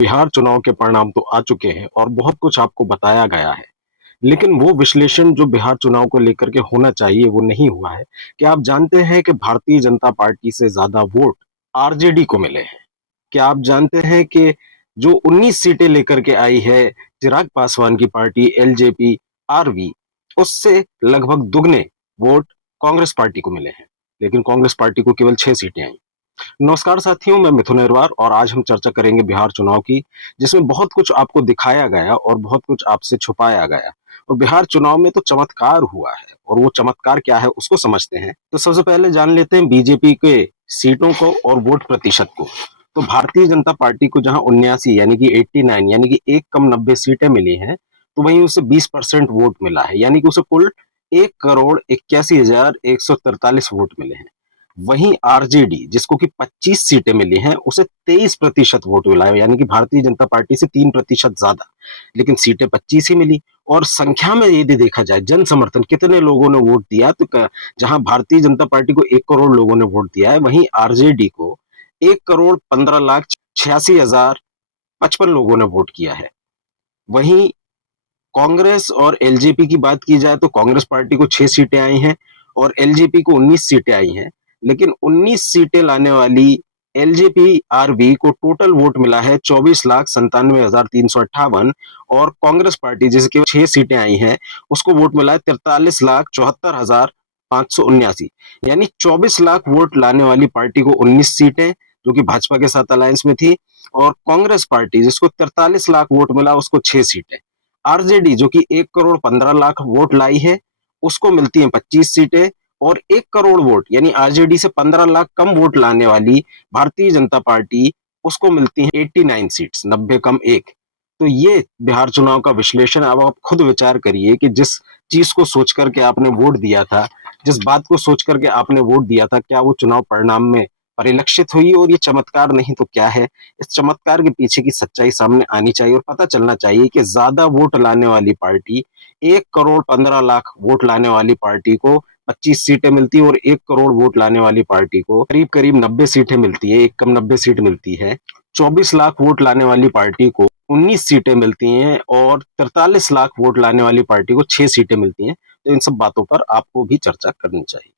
बिहार चुनाव के परिणाम तो आ चुके हैं और बहुत कुछ आपको बताया गया है, लेकिन वो विश्लेषण जो बिहार चुनाव को लेकर के होना चाहिए वो नहीं हुआ है। क्या आप जानते हैं कि भारतीय जनता पार्टी से ज्यादा वोट आरजेडी को मिले हैं? क्या आप जानते हैं कि जो 19 सीटें लेकर के आई है चिराग पासवान की पार्टी एलजेपी आरवी, उससे लगभग दुगने वोट कांग्रेस पार्टी को मिले हैं, लेकिन कांग्रेस पार्टी को केवल 6 सीटें आई। नमस्कार साथियों, मैं मिथुन अहिरवार और आज हम चर्चा करेंगे बिहार चुनाव की, जिसमें बहुत कुछ आपको दिखाया गया और बहुत कुछ आपसे छुपाया गया। और बिहार चुनाव में तो चमत्कार हुआ है और वो चमत्कार क्या है उसको समझते हैं। तो सबसे पहले जान लेते हैं बीजेपी के सीटों को और वोट प्रतिशत को। तो भारतीय जनता पार्टी को जहां 79 यानी कि 89 यानी कि एक कम 90 सीटें मिली हैं, तो वहीं उसे 20% वोट मिला है, यानी कि उसे कुल 1,81,143 वोट मिले हैं। वहीं आरजेडी जिसको कि 25 सीटें मिली हैं, उसे 23% वोट मिला है, यानी कि भारतीय जनता पार्टी से 3% ज्यादा, लेकिन सीटें 25 ही मिली। और संख्या में यदि देखा जाए जन समर्थन कितने लोगों ने वोट दिया, तो जहां भारतीय जनता पार्टी को 1 करोड़ लोगों ने वोट दिया है, वहीं आरजेडी को 1,15,86,055 लोगों ने वोट किया है। वहीं कांग्रेस और एलजेपी की बात की जाए तो कांग्रेस पार्टी को 6 सीटें आई हैं और एलजेपी को 19 सीटें आई हैं, लेकिन 19 सीटें लाने वाली एलजेपी आरबी को टोटल वोट मिला है 24,97,358। और कांग्रेस पार्टी जिसकी 6 सीटें आई हैं, उसको वोट मिला है 43,74,579, यानी 24 लाख वोट लाने वाली पार्टी को 19 सीटें, जो कि भाजपा के साथ अलायंस में थी, और कांग्रेस पार्टी जिसको 43 लाख वोट मिला उसको 6 सीटें। आरजेडी जो कि 1,15,00,000 वोट लाई है, उसको मिलती हैं 25 सीटें। और 1 करोड़ वोट यानी आरजेडी से 15 लाख कम वोट लाने वाली भारतीय जनता पार्टी, उसको मिलती हैं 89 सीट्स, 90 कम 1। तो ये बिहार चुनाव का विश्लेषण। अब आप खुद विचार करिए कि जिस चीज को सोच करके आपने वोट दिया था, जिस बात को सोच करके आपने वोट दिया था, क्या वो चुनाव परिणाम में परिलक्षित हुई? और ये चमत्कार नहीं तो क्या है? इस चमत्कार के पीछे की सच्चाई सामने आनी चाहिए और पता चलना चाहिए कि ज्यादा वोट लाने वाली पार्टी, 1,15,00,000 वोट लाने वाली पार्टी को 25 सीटें मिलती है और 1 करोड़ वोट लाने वाली पार्टी को करीब करीब 90 सीटें मिलती है, एक कम 90 सीट मिलती है। 24 लाख वोट लाने वाली पार्टी को 19 सीटें मिलती हैं और 43 लाख वोट लाने वाली पार्टी को 6 सीटें मिलती हैं। तो इन सब बातों पर आपको भी चर्चा करनी चाहिए।